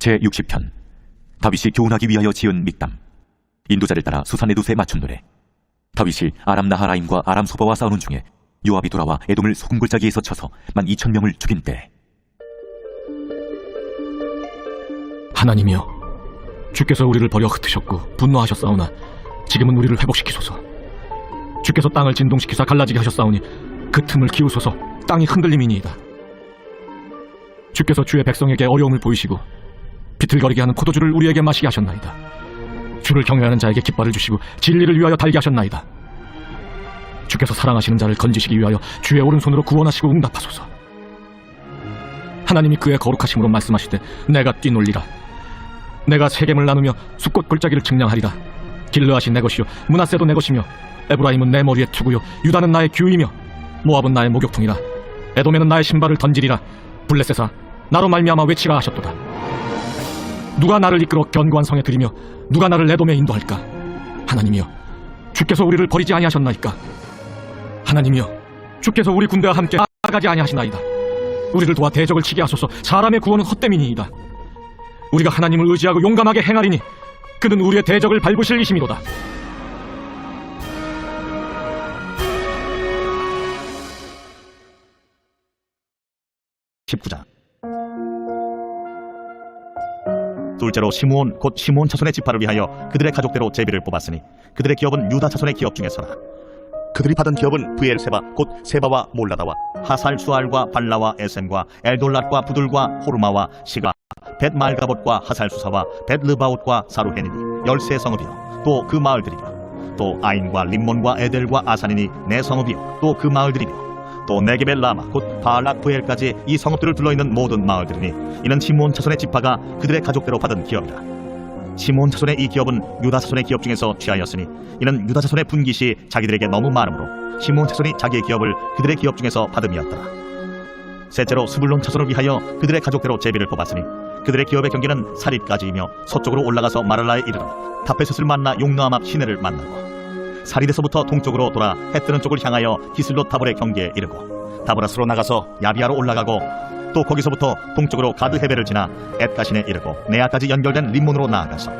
제60편 다윗이 교훈하기 위하여 지은 믹담. 인도자를 따라 수산에두세 맞춘 노래. 다윗이 아람 나하라임과 아람 소바와 싸우는 중에 요압이 돌아와 에돔을 소금골짜기에서 쳐서 12,000명을 죽인 때. 하나님이여, 주께서 우리를 버려 흩으셨고 분노하셨사오나 지금은 우리를 회복시키소서. 주께서 땅을 진동시키사 갈라지게 하셨사오니 그 틈을 기우소서. 땅이 흔들림이니이다. 주께서 주의 백성에게 어려움을 보이시고 비틀거리게 하는 포도주를 우리에게 마시게 하셨나이다. 주를 경외하는 자에게 깃발을 주시고 진리를 위하여 달게 하셨나이다. 주께서 사랑하시는 자를 건지시기 위하여 주의 오른손으로 구원하시고 응답하소서. 하나님이 그의 거룩하심으로 말씀하시되 내가 뛰놀리라. 내가 세겜을 나누며 숫꽃 골짜기를 측량하리라. 길르앗이 내 것이요 므낫세도 내 것이며 에브라임은 내 머리의 투구요 유다는 나의 규이며 모압은 나의 목욕통이라. 에돔에는 나의 신발을 던지리라. 블레셋아, 나로 말미암아 외치라 하셨도다. 누가 나를 이끌어 견고한 성에 들이며 누가 나를 에돔에 인도할까? 하나님이여, 주께서 우리를 버리지 아니하셨나이까? 하나님이여, 주께서 우리 군대와 함께 나가지 아니하시나이다. 우리를 도와 대적을 치게 하소서. 사람의 구원은 헛됨이니이다. 우리가 하나님을 의지하고 용감하게 행하리니 그는 우리의 대적을 밟으실 이심이로다. 둘째로 시므온 곧 시므온 자손의 지파를 위하여 그들의 가족대로 제비를 뽑았으니 그들의 기업은 유다 자손의 기업 중에서라. 그들이 받은 기업은 브엘세바 곧 세바와 몰라다와 하살 수알과 발라와 에셈과 엘돌랏과 부둘과 호르마와 시가 벳말가봇과 하살수사와 벳르바옷과 사루헨이니 13성읍이요 또 그 마을들이며 또 아인과 림몬과 에델과 아산이니 4성읍이요 또 그 마을들이며 또 네겝의 라마 곧 바알락 브엘까지 이 성읍들을 둘러있는 모든 마을들이니 이는 시므온 자손의 지파가 그들의 가족대로 받은 기업이라. 시므온 자손의 이 기업은 유다 자손의 기업 중에서 취하였으니 이는 유다 자손의 분깃이 자기들에게 너무 많으므로 시므온 자손이 자기의 기업을 그들의 기업 중에서 받음이었더라. 셋째로 스불론 자손을 위하여 그들의 가족대로 제비를 뽑았으니 그들의 기업의 경계는 사립까지이며 서쪽으로 올라가서 마랄라에 이르러 다페셋을 만나 용노암 앞 시내를 만나고 사리데서부터 동쪽으로 돌아 해뜨는 쪽을 향하여 기슬롯 다볼의 경계에 이르고 다브라스로 나가서 야비아로 올라가고 또 거기서부터 동쪽으로 가드 헤베를 지나 엣가신에 이르고 네아까지 연결된 림몬으로 나아가서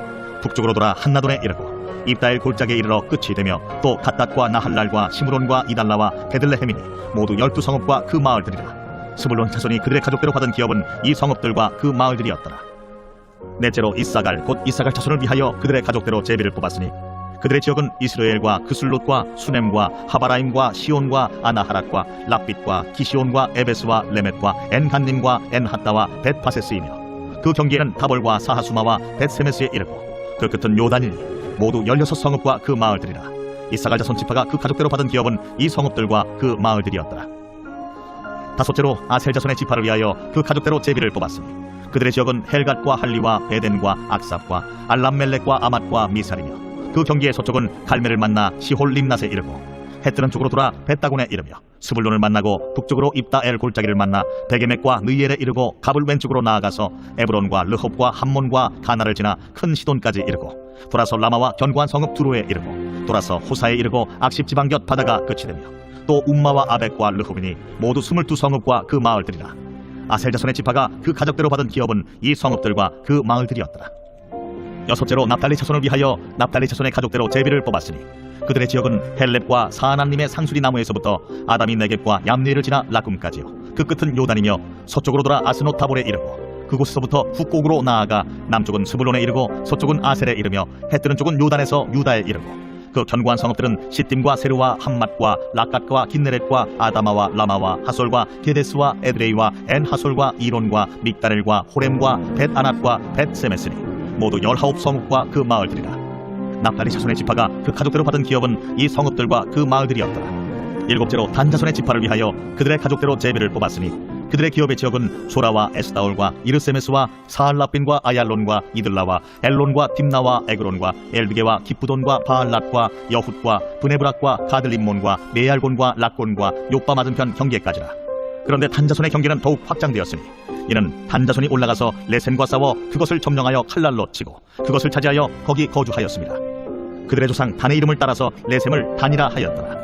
북쪽으로 돌아 한나돈에 이르고 입다엘 골짜기에 이르러 끝이 되며 또 갓닷과 나할랄과 시므론과 이달라와 베들레헴이니 모두 12성읍과 그 마을들이라. 스불론 자손이 그들의 가족대로 받은 기업은 이 성읍들과 그 마을들이었더라. 넷째로 이사갈 곧 이사갈 자손을 위하여 그들의 가족대로 제비를 뽑았으니 그들의 지역은 이스라엘과 그술롯과 수넴과 하바라임과 시온과 아나하랏과 랍빗과 기시온과 에베스와 레멧과 엔간님과 엔핫다와 벳파세스이며 그 경계에는 다볼과 사하수마와 벳세메스에 이르고 그 끝은 요단이니 모두 16성읍과 그 마을들이라. 이사갈 자손 지파가 그 가족대로 받은 기업은 이 성읍들과 그 마을들이었더라. 다섯째로 아셀 자손의 지파를 위하여 그 가족대로 제비를 뽑았으니 그들의 지역은 헬갓과 할리와 베덴과 악삽과 알람멜렉과 아맛과 미살이며 그 경계의 서쪽은 갈멜을 만나 시홀 림낫에 이르고 해뜨는 쪽으로 돌아 벳다곤에 이르며 스불론을 만나고 북쪽으로 입다엘 골짜기를 만나 베게멕과 느이엘에 이르고 갑을 왼쪽으로 나아가서 에브론과 르홉과 함몬과 가나를 지나 큰 시돈까지 이르고 돌아서 라마와 견고한 성읍 두로에 이르고 돌아서 호사에 이르고 악십 지방 곁 바다가 끝이 되며 또 움마와 아벡과 르홉이니 모두 22성읍과 그 마을들이라. 아셀 자손의 지파가 그 가족대로 받은 기업은 이 성읍들과 그 마을들이었더라. 여섯째로 납달리 자손을 위하여 납달리 자손의 가족대로 제비를 뽑았으니 그들의 지역은 헬렙과 사하난님의 상수리 나무에서부터 아담이 네겝과 얌리를 지나 라쿰까지요 그 끝은 요단이며 서쪽으로 돌아 아스노 타볼에 이르고 그곳에서부터 북곡으로 나아가 남쪽은 스불론에 이르고 서쪽은 아셀에 이르며 해뜨는 쪽은 요단에서 유다에 이르고 그 견고한 성읍들은 시딤과 세르와 함맛과 라갓과 긴네렛과 아다마와 라마와 하솔과 게데스와 에드레이와 엔하솔과 이론과 믹다렐과 호렘과 벳아낫과 벳세메스니 모두 19성읍과 그 마을들이라. 납달리 자손의 지파가 그 가족대로 받은 기업은 이 성읍들과 그 마을들이었더라. 일곱째로 단 자손의 지파를 위하여 그들의 가족대로 제비를 뽑았으니 그들의 기업의 지역은 소라와 에스다올과 이르세메스와 사할라빈과 아얄론과 이들라와 엘론과 딥나와 에그론과 엘비게와 기프돈과 바알랏과 여훗과 브네브락과 가들림몬과 메알곤과 락곤과 요빠 맞은편 경계까지라. 그런데 단자손의 경계는 더욱 확장되었으니 이는 단자손이 올라가서 레센과 싸워 그것을 점령하여 칼날로 치고 그것을 차지하여 거기 거주하였습니다. 그들의 조상 단의 이름을 따라서 레셈을 단이라 하였더라.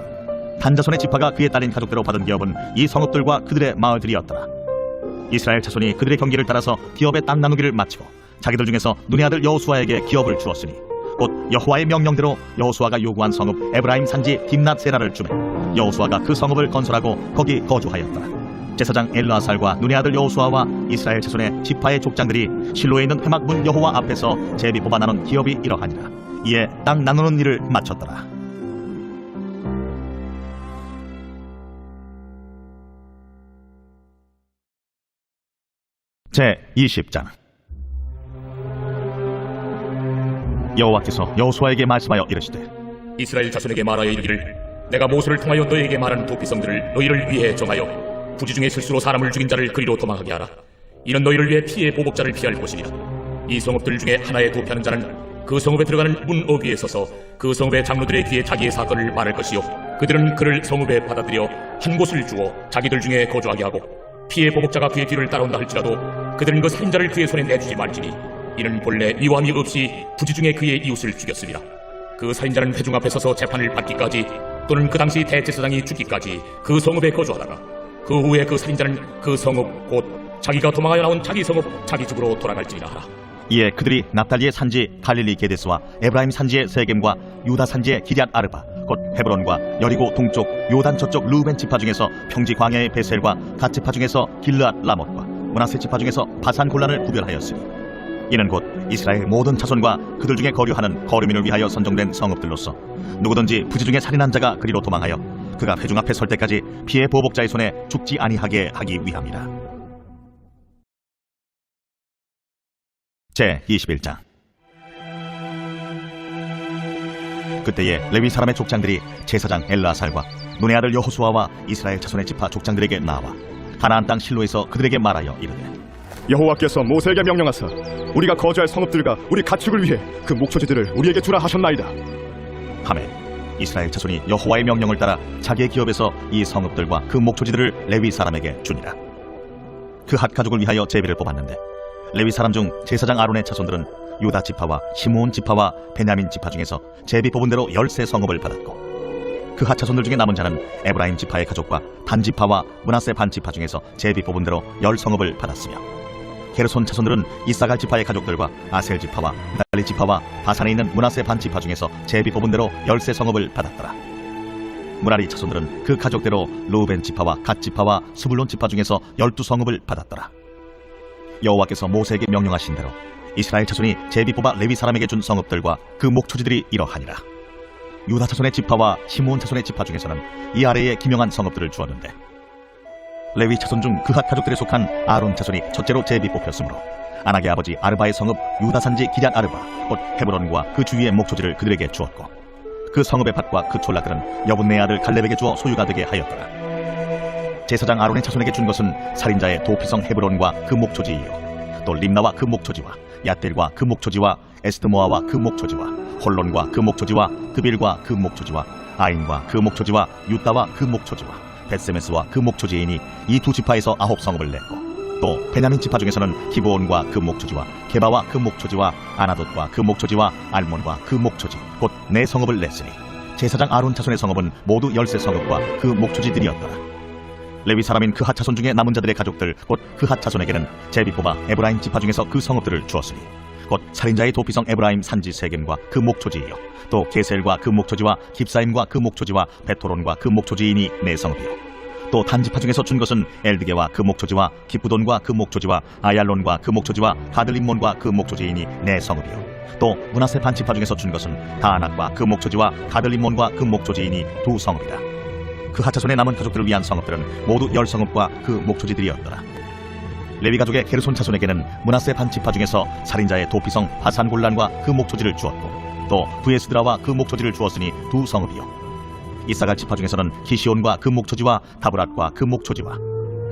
단자손의 지파가 그에 딸린 가족대로 받은 기업은 이 성읍들과 그들의 마을들이었더라. 이스라엘 자손이 그들의 경계를 따라서 기업의 땅 나누기를 마치고 자기들 중에서 눈의 아들 여호수아에게 기업을 주었으니 곧 여호와의 명령대로 여호수아가 요구한 성읍 에브라임 산지 딥낫세라를 주매 여호수아가 그 성읍을 건설하고 거기 거주하였더라. 제사장 엘르아살과 눈의 아들 여호수아와 이스라엘 자손의 지파의 족장들이 실로에 있는 회막문 여호와 앞에서 제비 뽑아 나눈 기업이 이러하니라. 이에 땅 나누는 일을 마쳤더라. 제20장. 여호와께서 여호수아에게 말씀하여 이르시되 이스라엘 자손에게 말하여 이르기를 내가 모세를 통하여 너희에게 말한 도피성들을 너희를 위해 정하여 부지 중에 실수로 사람을 죽인 자를 그리로 도망하게 하라. 이는 너희를 위해 피해 보복자를 피할 것이니라. 이 성읍들 중에 하나에 도피하는 자는 그 성읍에 들어가는 문 어귀에 서서 그 성읍의 장로들의 귀에 자기의 사건을 말할 것이요 그들은 그를 성읍에 받아들여 한 곳을 주어 자기들 중에 거주하게 하고 피해 보복자가 그의 뒤를 따라온다 할지라도 그들은 그 살인자를 그의 손에 내주지 말지니 이는 본래 미워함이 없이 부지 중에 그의 이웃을 죽였습니다. 그 살인자는 회중 앞에 서서 재판을 받기까지 또는 그 당시 대제사장이 죽기까지 그 성읍에 거주하다가 그 후에 그 살인자는 그 성읍 곧 자기가 도망하여 나온 자기 성읍 자기 집으로 돌아갈지니라 하라. 이에 그들이 납달리의 산지 갈릴리 게데스와 에브라임 산지의 세겜과 유다 산지의 기럇 아르바 곧 헤브론과 여리고 동쪽 요단 저쪽 루벤 지파 중에서 평지 광야의 베셀과 갓 지파 중에서 길르앗 라못과 므낫세 지파 중에서 바산 골란을 구별하였으니 이는 곧 이스라엘 모든 자손과 그들 중에 거류하는 거류민을 위하여 선정된 성읍들로서 누구든지 부지 중에 살인한 자가 그리로 도망하여 그가 회중 앞에 설 때까지 피해 보복자의 손에 죽지 아니하게 하기 위함이라. 제21장. 그때에 레위 사람의 족장들이 제사장 엘르아살과 눈의 아들 여호수아와 이스라엘 자손의 지파 족장들에게 나와 가나안 땅 실로에서 그들에게 말하여 이르되 여호와께서 모세에게 명령하사 우리가 거주할 성읍들과 우리 가축을 위해 그 목초지들을 우리에게 주라 하셨나이다. 하매 이스라엘 자손이 여호와의 명령을 따라 자기의 기업에서 이 성읍들과 그 목초지들을 레위 사람에게 주니라. 그 핫 가족을 위하여 제비를 뽑았는데 레위 사람 중 제사장 아론의 자손들은 유다 지파와 시므온 지파와 베냐민 지파 중에서 제비 뽑은 대로 13 성읍을 받았고 그 핫 자손들 중에 남은 자는 에브라임 지파의 가족과 단 지파와 므낫세 반 지파 중에서 제비 뽑은 대로 10 성읍을 받았으며 게르손 자손들은 이사갈 지파의 가족들과 아셀 지파와 달리 지파와 바산에 있는 므낫세 반 지파 중에서 제비 뽑은 대로 13 성읍을 받았더라. 무라리 자손들은 그 가족대로 루벤 지파와 갓 지파와 스불론 지파 중에서 12 성읍을 받았더라. 여호와께서 모세에게 명령하신 대로 이스라엘 자손이 제비 뽑아 레위 사람에게 준 성읍들과 그 목초지들이 이러하니라. 유다 자손의 지파와 시므온 자손의 지파 중에서는 이 아래에 기명한 성읍들을 주었는데 레위 자손 중 그 핫 가족들에 속한 아론 자손이 첫째로 제비 뽑혔으므로 아낙의 아버지 아르바의 성읍 유다 산지 기럇 아르바 곧 헤브론과 그 주위의 목초지를 그들에게 주었고 그 성읍의 밭과 그 촌락들은 여분네 아들 갈렙에게 주어 소유가 되게 하였더라. 제사장 아론의 자손에게 준 것은 살인자의 도피성 헤브론과 그 목초지이요 또 림나와 그 목초지와 얏델과 그 목초지와 에스드모아와 그 목초지와 홀론과 그 목초지와 드빌과 그 목초지와 아인과 그 목초지와 유다와 그 목초지와 벳세메스와 그 목초지이니 이 두 지파에서 9 성읍을 냈고 또 베냐민 지파 중에서는 기브온과 그 목초지와 게바와 그 목초지와 아나돗과 그 목초지와 알몬과 그 목초지 곧 4 성읍을 냈으니 제사장 아론 자손의 성읍은 모두 13 성읍과 그 목초지들이었더라. 레위 사람인 그 핫 자손 중에 남은 자들의 가족들 곧 그 핫 자손에게는 제비 뽑아 에브라임 지파 중에서 그 성읍들을 주었으니 곧 살인자의 도피성 에브라임 산지 세겜과 그 목초지이요 또 게셀과 그 목초지와 깁사임과 그 목초지와 베토론과 그 목초지이니 4 성읍이요 또 단지파 중에서 준 것은 엘드게와 그 목초지와 기프돈과 그 목초지와 아얄론과 그 목초지와 가들림몬과 그 목초지이니 4 성읍이요 또 므낫세 반지파 중에서 준 것은 다안악과 그 목초지와 가들림몬과 그 목초지이니 2 성읍이다. 그 핫 자손의 남은 가족들을 위한 성읍들은 모두 10 성읍과 그 목초지들이었더라. 레위 가족의 게르손 자손에게는 므낫세 반 지파 중에서 살인자의 도피성 바산 골란과 그 목초지를 주었고 또 브에스드라와 그 목초지를 주었으니 2 성읍이요 이사갈 지파 중에서는 기시온과 그 목초지와 다브랏과 그 목초지와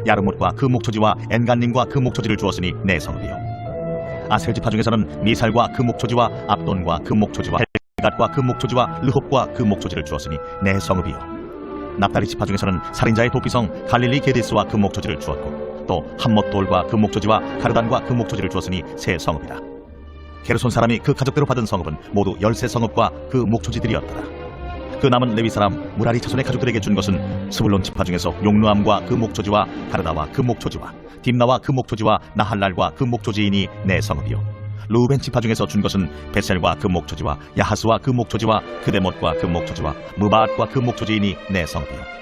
야르못과 그 목초지와 엔간님과 그 목초지를 주었으니 4 성읍이요 아셀 지파 중에서는 미살과 그 목초지와 압돈과 그 목초지와 헬갓과 그 목초지와 르홉과 그 목초지를 주었으니 4 성읍이요 납달리 지파 중에서는 살인자의 도피성 갈릴리 게데스와 그 목초지를 주었고 또 함못돌과 그 목초지와 가르단과 그 목초지를 주었으니 3 성읍이라. 게르손 사람이 그 가족대로 받은 성읍은 모두 13 성읍과 그 목초지들이었더라. 그 남은 레위 사람 무라리 자손의 가족들에게 준 것은 스불론 지파 중에서 용누암과 그 목초지와 가르다와 그 목초지와 딥나와 그 목초지와 나할랄과 그 목초지이니 4 성읍이요 루벤 지파 중에서 준 것은 베셀과 그 목초지와 야하스와 그 목초지와 그데못과 그 목초지와 무바앗과 그 목초지이니 내 성읍이요.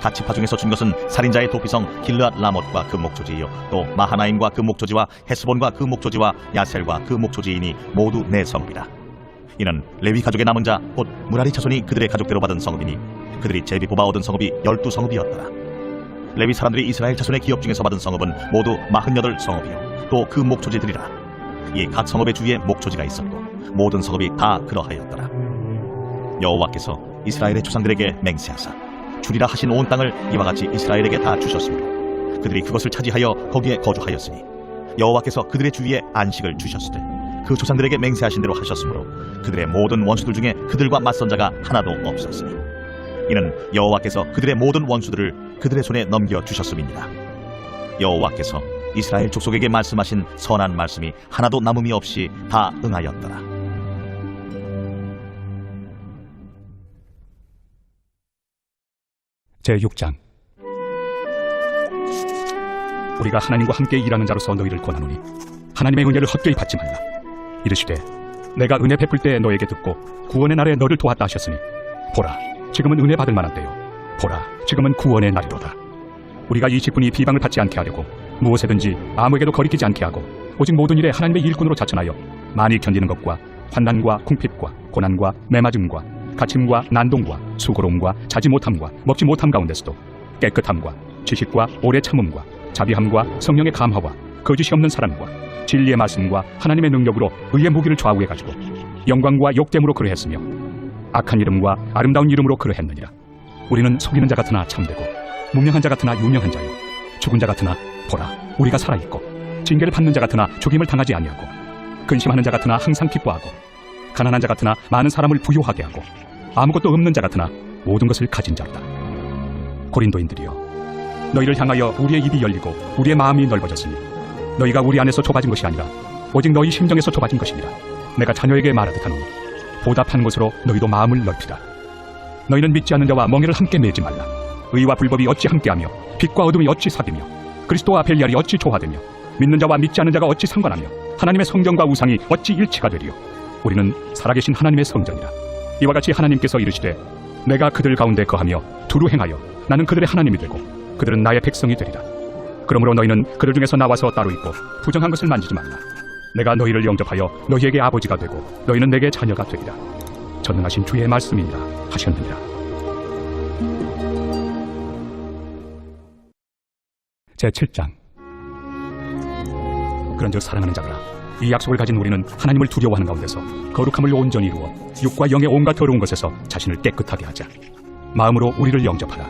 갓 지파 중에서 준 것은 살인자의 도피성 길르앗 라못과 그 목초지이요 또 마하나임과 그 목초지와 헤스본과 그 목초지와 야셀과 그 목초지이니 모두 내 성읍이라. 이는 레위 가족의 남은 자 곧 무라리 자손이 그들의 가족대로 받은 성읍이니 그들이 제비 뽑아 얻은 성읍이 12성읍이었더라. 레위 사람들이 이스라엘 자손의 기업 중에서 받은 성읍은 모두 48성읍이요 또 그 목초지들이라. 이 각 성읍의 주위에 목초지가 있었고 모든 성읍이 다 그러하였더라. 여호와께서 이스라엘의 조상들에게 맹세하사 주리라 하신 온 땅을 이와 같이 이스라엘에게 다 주셨으므로 그들이 그것을 차지하여 거기에 거주하였으니 여호와께서 그들의 주위에 안식을 주셨으되 그 조상들에게 맹세하신 대로 하셨으므로 그들의 모든 원수들 중에 그들과 맞선 자가 하나도 없었으니 이는 여호와께서 그들의 모든 원수들을 그들의 손에 넘겨 주셨음입니다. 여호와께서 이스라엘 족속에게 말씀하신 선한 말씀이 하나도 남음이 없이 다 응하였더라. 제6장. 우리가 하나님과 함께 일하는 자로서 너희를 권하노니 하나님의 은혜를 헛되이 받지 말라. 이르시되 내가 은혜 베풀 때 너에게 듣고 구원의 날에 너를 도왔다 하셨으니 보라 지금은 은혜 받을 만한 때요 보라 지금은 구원의 날이로다. 우리가 이 직분이 비방을 받지 않게 하려고 무엇에든지 아무에게도 거리끼지 않게 하고 오직 모든 일에 하나님의 일꾼으로 자천하여 많이 견디는 것과 환난과 궁핍과 고난과 매맞음과 갇힘과 난동과 수고로움과 자지 못함과 먹지 못함 가운데서도 깨끗함과 지식과 오래 참음과 자비함과 성령의 감화와 거짓이 없는 사랑과 진리의 말씀과 하나님의 능력으로 의의 무기를 좌우해가지고 영광과 욕됨으로 그러했으며 악한 이름과 아름다운 이름으로 그러했느니라. 우리는 속이는 자 같으나 참되고 무명한 자 같으나 유명한 자요 죽은 자 같으나 보라 우리가 살아있고 징계를 받는 자 같으나 죽임을 당하지 아니하고 근심하는 자 같으나 항상 기뻐하고 가난한 자 같으나 많은 사람을 부요하게 하고 아무것도 없는 자 같으나 모든 것을 가진 자로다. 고린도인들이여 너희를 향하여 우리의 입이 열리고 우리의 마음이 넓어졌으니 너희가 우리 안에서 좁아진 것이 아니라 오직 너희 심정에서 좁아진 것이니라. 내가 자녀에게 말하듯 하노니 보답한 것으로 너희도 마음을 넓히라. 너희는 믿지 않는 자와 멍에를 함께 매지 말라. 의와 불법이 어찌 함께하며 빛과 어둠이 어찌 사귀며 그리스도와 벨리알이 어찌 조화되며 믿는 자와 믿지 않는 자가 어찌 상관하며 하나님의 성전과 우상이 어찌 일치가 되리요. 우리는 살아계신 하나님의 성전이라. 이와 같이 하나님께서 이르시되 내가 그들 가운데 거하며 두루 행하여 나는 그들의 하나님이 되고 그들은 나의 백성이 되리라. 그러므로 너희는 그들 중에서 나와서 따로 있고 부정한 것을 만지지 말라. 내가 너희를 영접하여 너희에게 아버지가 되고 너희는 내게 자녀가 되리라. 전능하신 주의 말씀이니라 하셨느니라. 제7장. 그런즉 사랑하는 자들아 이 약속을 가진 우리는 하나님을 두려워하는 가운데서 거룩함을 온전히 이루어 육과 영의 온갖 더러운 것에서 자신을 깨끗하게 하자. 마음으로 우리를 영접하라.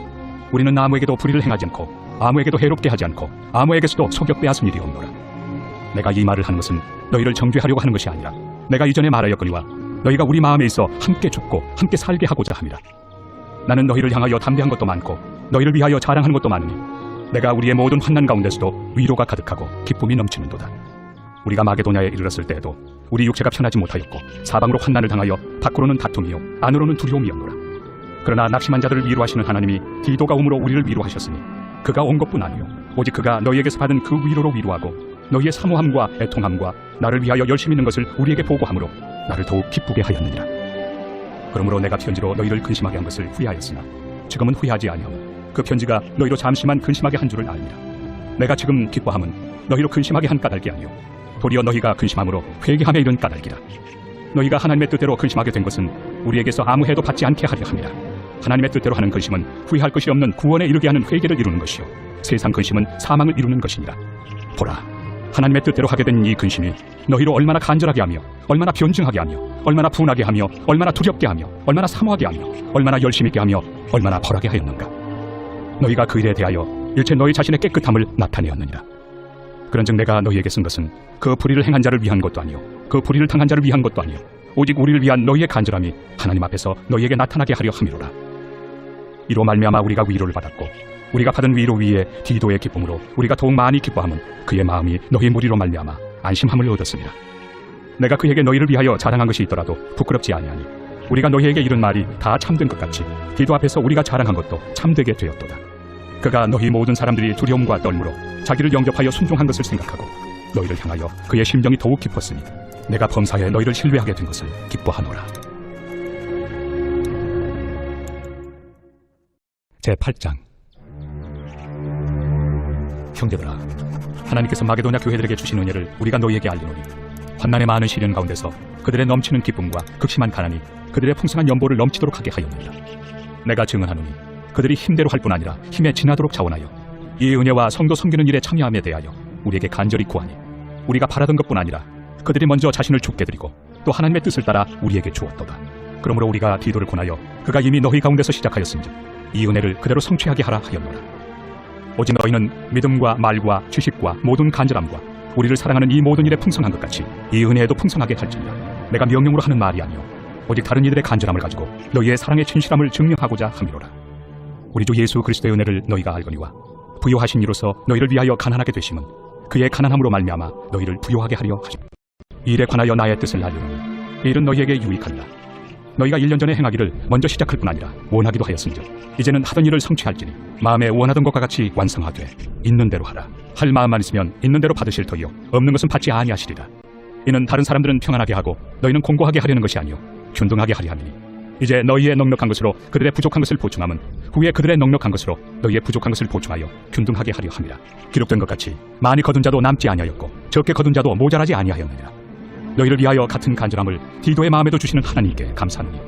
우리는 아무에게도 불의를 행하지 않고 아무에게도 해롭게 하지 않고 아무에게서도 속여 빼앗은 일이 없노라. 내가 이 말을 하는 것은 너희를 정죄하려고 하는 것이 아니라 내가 이전에 말하였거니와 너희가 우리 마음에 있어 함께 죽고 함께 살게 하고자 함이라. 나는 너희를 향하여 담대한 것도 많고 너희를 위하여 자랑하는 것도 많으니 내가 우리의 모든 환난 가운데서도 위로가 가득하고 기쁨이 넘치는도다. 우리가 마게도냐에 이르렀을 때에도 우리 육체가 편하지 못하였고 사방으로 환난을 당하여 밖으로는 다툼이요 안으로는 두려움이었노라. 그러나 낙심한 자들을 위로하시는 하나님이 디도가 오므로 우리를 위로하셨으니 그가 온 것뿐 아니요 오직 그가 너희에게서 받은 그 위로로 위로하고 너희의 사모함과 애통함과 나를 위하여 열심히 있는 것을 우리에게 보고함으로 나를 더욱 기쁘게 하였느니라. 그러므로 내가 편지로 너희를 근심하게 한 것을 후회하였으나 지금은 후회하지 아니하고 그 편지가 너희로 잠시만 근심하게 한 줄을 알리라. 내가 지금 기뻐함은 너희로 근심하게 한 까닭이 아니요 도리어 너희가 근심함으로 회개함에 이른 까닭이라. 너희가 하나님의 뜻대로 근심하게 된 것은 우리에게서 아무 해도 받지 않게 하려 함이라. 하나님의 뜻대로 하는 근심은 후회할 것이 없는 구원에 이르게 하는 회개를 이루는 것이요 세상 근심은 사망을 이루는 것이니라. 보라 하나님의 뜻대로 하게 된 이 근심이 너희로 얼마나 간절하게 하며 얼마나 변증하게 하며 얼마나 분하게 하며 얼마나 두렵게 하며 얼마나 사모하게 하며 얼마나 열심히 있게 하며 얼마나 벌하게 하였는가. 너희가 그 일에 대하여 일체 너희 자신의 깨끗함을 나타내었느니라. 그런즉 내가 너희에게 쓴 것은 그 불의를 행한 자를 위한 것도 아니요 그 불의를 당한 자를 위한 것도 아니요 오직 우리를 위한 너희의 간절함이 하나님 앞에서 너희에게 나타나게 하려 함이로라. 이로 말미암아 우리가 위로를 받았고 우리가 받은 위로 위에 디도의 기쁨으로 우리가 더욱 많이 기뻐함은 그의 마음이 너희 무리로 말미암아 안심함을 얻었습니다. 내가 그에게 너희를 위하여 자랑한 것이 있더라도 부끄럽지 아니하니 우리가 너희에게 이른 말이 다 참된 것 같이 디도 앞에서 우리가 자랑한 것도 참되게 되었도다. 그가 너희 모든 사람들이 두려움과 떨므로 자기를 영접하여 순종한 것을 생각하고 너희를 향하여 그의 심정이 더욱 깊었으니 내가 범사에 너희를 신뢰하게 된 것을 기뻐하노라. 제8장. 형제들아, 하나님께서 마게도냐 교회들에게 주신 은혜를 우리가 너희에게 알리노니 환난의 많은 시련 가운데서 그들의 넘치는 기쁨과 극심한 가난이 그들의 풍성한 연보를 넘치도록 하게 하였느니라. 내가 증언하노니 그들이 힘대로 할 뿐 아니라 힘에 지나도록 자원하여 이 은혜와 성도 섬기는 일에 참여함에 대하여 우리에게 간절히 구하니 우리가 바라던 것뿐 아니라 그들이 먼저 자신을 죽게 드리고 또 하나님의 뜻을 따라 우리에게 주었도다. 그러므로 우리가 디도를 권하여 그가 이미 너희 가운데서 시작하였은즉 이 은혜를 그대로 성취하게 하라 하였노라. 오직 너희는 믿음과 말과 지식과 모든 간절함과 우리를 사랑하는 이 모든 일에 풍성한 것 같이 이 은혜에도 풍성하게 할지니라. 내가 명령으로 하는 말이 아니요 오직 다른 이들의 간절함을 가지고 너희의 사랑의 진실함을 증명하고자 함이로라. 우리 주 예수 그리스도의 은혜를 너희가 알거니와 부요하신 이로서 너희를 위하여 가난하게 되심은 그의 가난함으로 말미암아 너희를 부요하게 하려 하심. 이 일에 관하여 나의 뜻을 알리노니 이 일은 너희에게 유익하리라. 너희가 1년 전에 행하기를 먼저 시작할 뿐 아니라 원하기도 하였은즉 이제는 하던 일을 성취할지니 마음에 원하던 것과 같이 완성하되 있는 대로 하라. 할 마음만 있으면 있는 대로 받으실 터이요 없는 것은 받지 아니하시리라. 이는 다른 사람들은 평안하게 하고 너희는 공고하게 하려는 것이 아니요 균등하게 하려 함이니 이제 너희의 넉넉한 것으로 그들의 부족한 것을 보충함은 후에 그들의 넉넉한 것으로 너희의 부족한 것을 보충하여 균등하게 하려 함이라. 기록된 것 같이 많이 거둔 자도 남지 아니하였고 적게 거둔 자도 모자라지 아니하였느니라. 너희를 위하여 같은 간절함을 디도의 마음에도 주시는 하나님께 감사하노니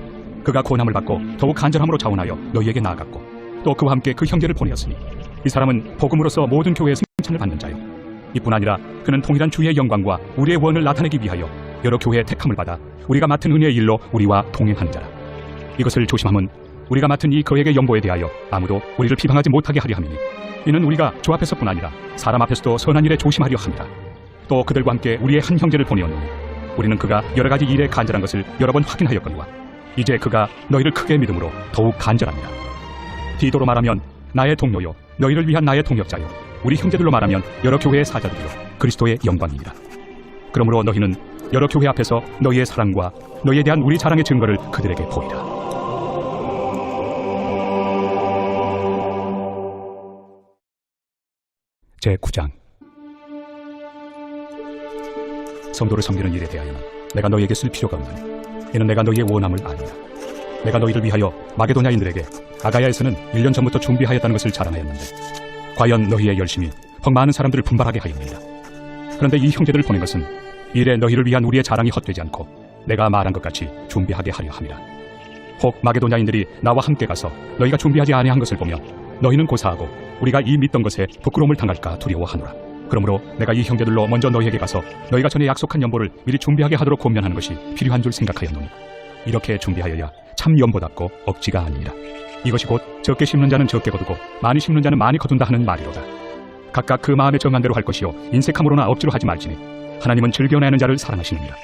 그가 고난을 받고 더욱 간절함으로 자원하여 너희에게 나아갔고 또 그와 함께 그 형제를 보내었으니 이 사람은 복음으로서 모든 교회의 칭찬을 받는 자요 이뿐 아니라 그는 통일한 주의 영광과 우리의 원을 나타내기 위하여 여러 교회의 택함을 받아 우리가 맡은 은혜의 일로 우리와 동행하는 자라. 이것을 조심함은 우리가 맡은 이 거액의 연보에 대하여 아무도 우리를 비방하지 못하게 하려 함이니 이는 우리가 주 앞에서뿐 아니라 사람 앞에서도 선한 일에 조심하려 함이라. 또 그들과 함께 우리의 한 형제를 보내었노니 우리는 그가 여러 가지 일에 간절한 것을 여러 번 확인하였거니와 이제 그가 너희를 크게 믿음으로 더욱 간절합니다. 디도로 말하면 나의 동료요 너희를 위한 나의 동역자요 우리 형제들로 말하면 여러 교회의 사자들이요 그리스도의 영광이니라. 그러므로 너희는 여러 교회 앞에서 너희의 사랑과 너희에 대한 우리 자랑의 증거를 그들에게 보이라. 제9장. 성도를 섬기는 일에 대하여는 내가 너희에게 쓸 필요가 없나니 이는 내가 너희의 원함을 아니라. 내가 너희를 위하여 마게도냐인들에게 아가야에서는 1년 전부터 준비하였다는 것을 자랑하였는데 과연 너희의 열심이 퍽 많은 사람들을 분발하게 하였느니라. 그런데 이 형제들을 보낸 것은 이래 너희를 위한 우리의 자랑이 헛되지 않고 내가 말한 것 같이 준비하게 하려 함이라. 혹 마게도냐인들이 나와 함께 가서 너희가 준비하지 아니한 것을 보며 너희는 고사하고 우리가 이 믿던 것에 부끄러움을 당할까 두려워하노라. 그러므로 내가 이 형제들로 먼저 너희에게 가서 너희가 전에 약속한 연보를 미리 준비하게 하도록 권면하는 것이 필요한 줄 생각하였노니 이렇게 준비하여야 참 연보답고 억지가 아니니라. 이것이 곧 적게 심는 자는 적게 거두고 많이 심는 자는 많이 거둔다 하는 말이로다. 각각 그 마음에 정한 대로 할 것이요 인색함으로나 억지로 하지 말지니 하나님은 즐겨내는 자를 사랑하시느니라.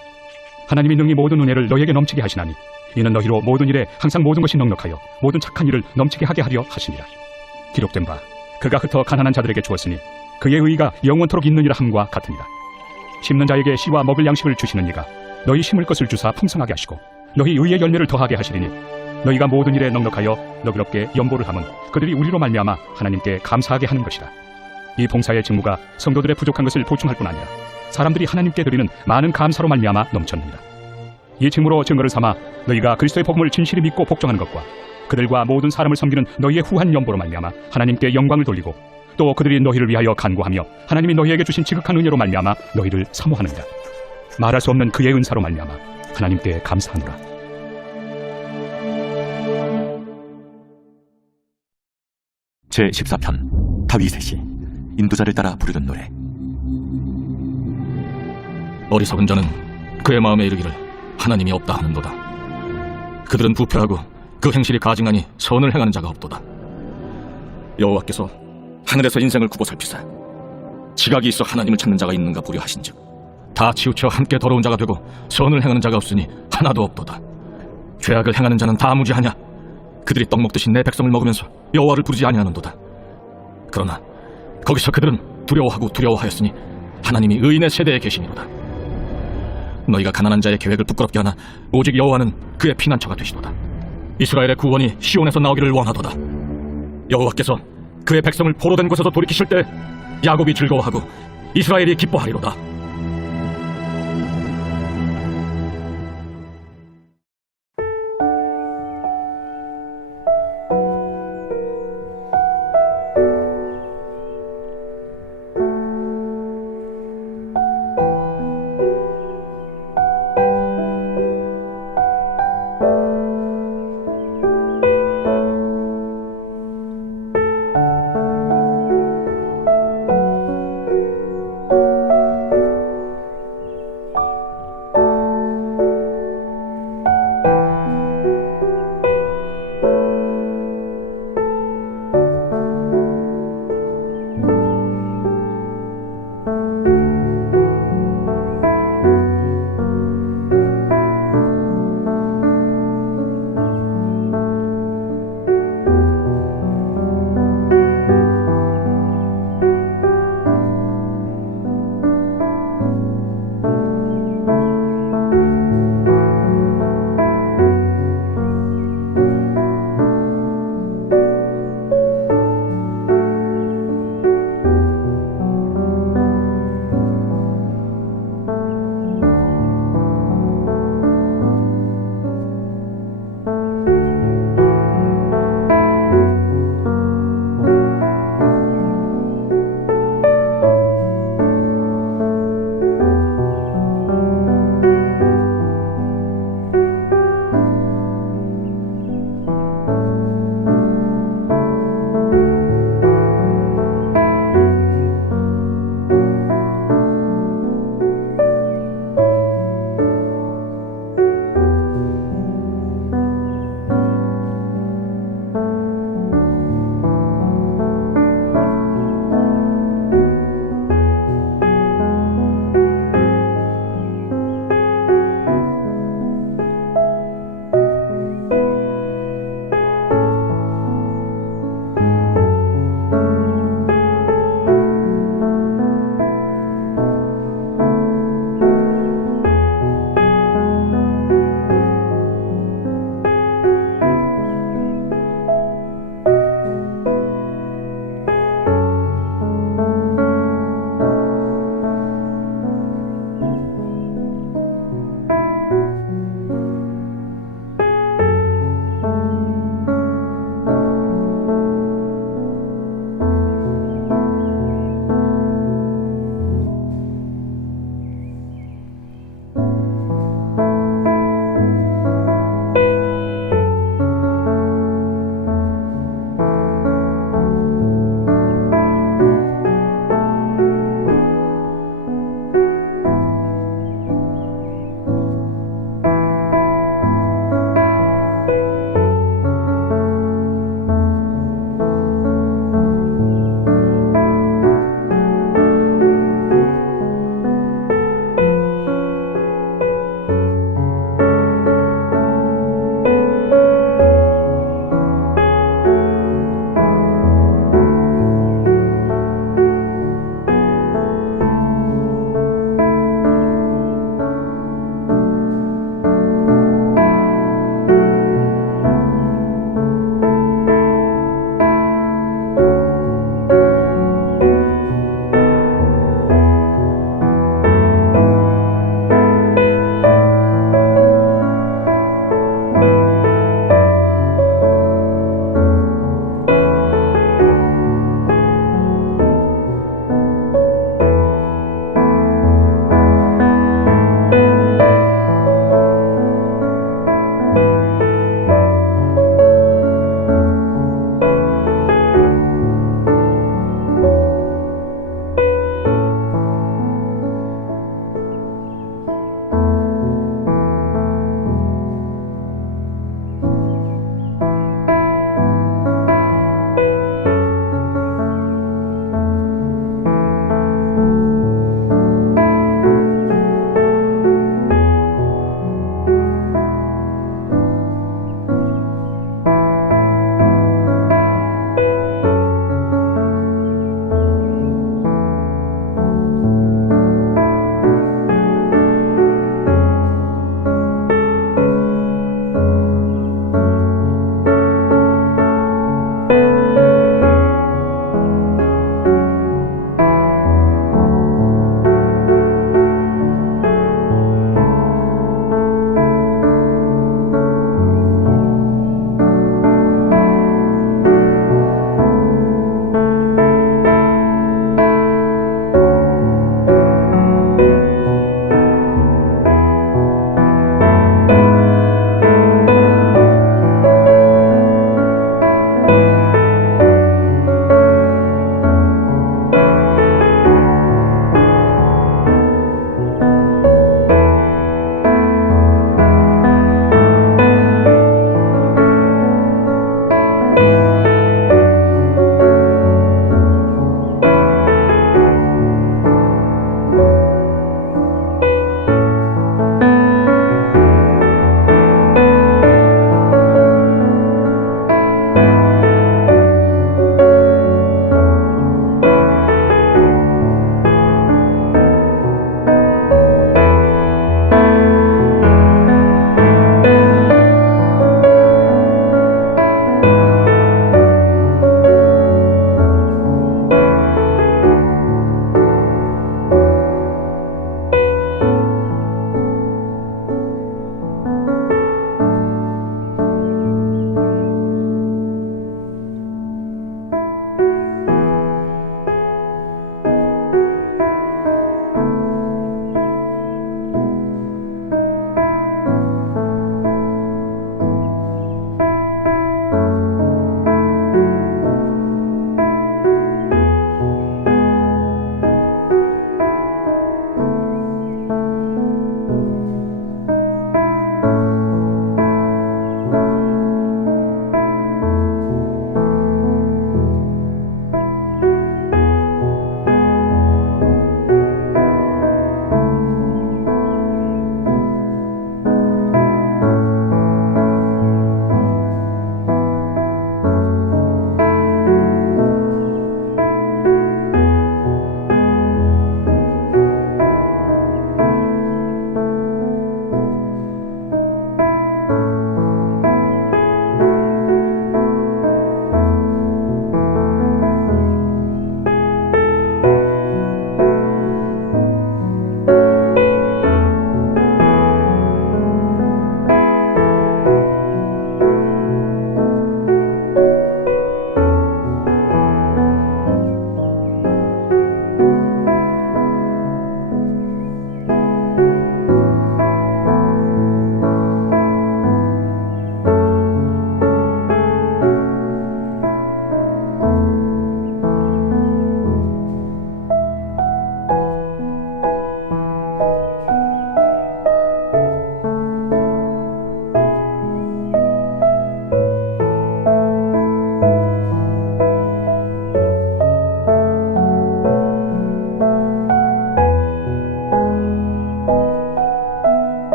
하나님이 능히 모든 은혜를 너희에게 넘치게 하시나니 이는 너희로 모든 일에 항상 모든 것이 넉넉하여 모든 착한 일을 넘치게 하게 하려 하시니라. 기록된 바 그가 흩어 가난한 자들에게 주었으니 그의 의가 영원토록 있느니라 함과 같으니라. 심는 자에게 씨와 먹을 양식을 주시는 이가 너희 심을 것을 주사 풍성하게 하시고 너희 의의 열매를 더하게 하시리니 너희가 모든 일에 넉넉하여 너그럽게 연보를 함은 그들이 우리로 말미암아 하나님께 감사하게 하는 것이라. 이 봉사의 직무가 성도들의 부족한 것을 보충할 뿐 아니라 사람들이 하나님께 드리는 많은 감사로 말미암아 넘쳤느니라. 이 직무로 증거를 삼아 너희가 그리스도의 복음을 진실히 믿고 복종하는 것과 그들과 모든 사람을 섬기는 너희의 후한 연보로 말미암아 하나님께 영광을 돌리고 또 그들이 너희를 위하여 간구하며 하나님이 너희에게 주신 지극한 은혜로 말미암아 너희를 사모하느니라. 말할 수 없는 그의 은사로 말미암아 하나님께 감사하노라. 제14편 다윗의 시 인도자를 따라 부르던 노래. 어리석은 자는 그의 마음에 이르기를 하나님이 없다 하는도다. 그들은 부패하고 그 행실이 가증하니 선을 행하는 자가 없도다. 여호와께서 하늘에서 인생을 구고 살피사 지각이 있어 하나님을 찾는 자가 있는가 부려하신즉 다 치우쳐 함께 더러운 자가 되고 선을 행하는 자가 없으니 하나도 없도다. 죄악을 행하는 자는 다 무지하냐. 그들이 떡 먹듯이 내 백성을 먹으면서 여호와를 부르지 아니하는도다. 그러나 거기서 그들은 두려워하고 두려워하였으니 하나님이 의인의 세대에 계시니로다. 너희가 가난한 자의 계획을 부끄럽게 하나 오직 여호와는 그의 피난처가 되시도다. 이스라엘의 구원이 시온에서 나오기를 원하도다. 여호와께서 그의 백성을 포로된 곳에서 돌이키실 때 야곱이 즐거워하고 이스라엘이 기뻐하리로다.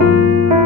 있습니다.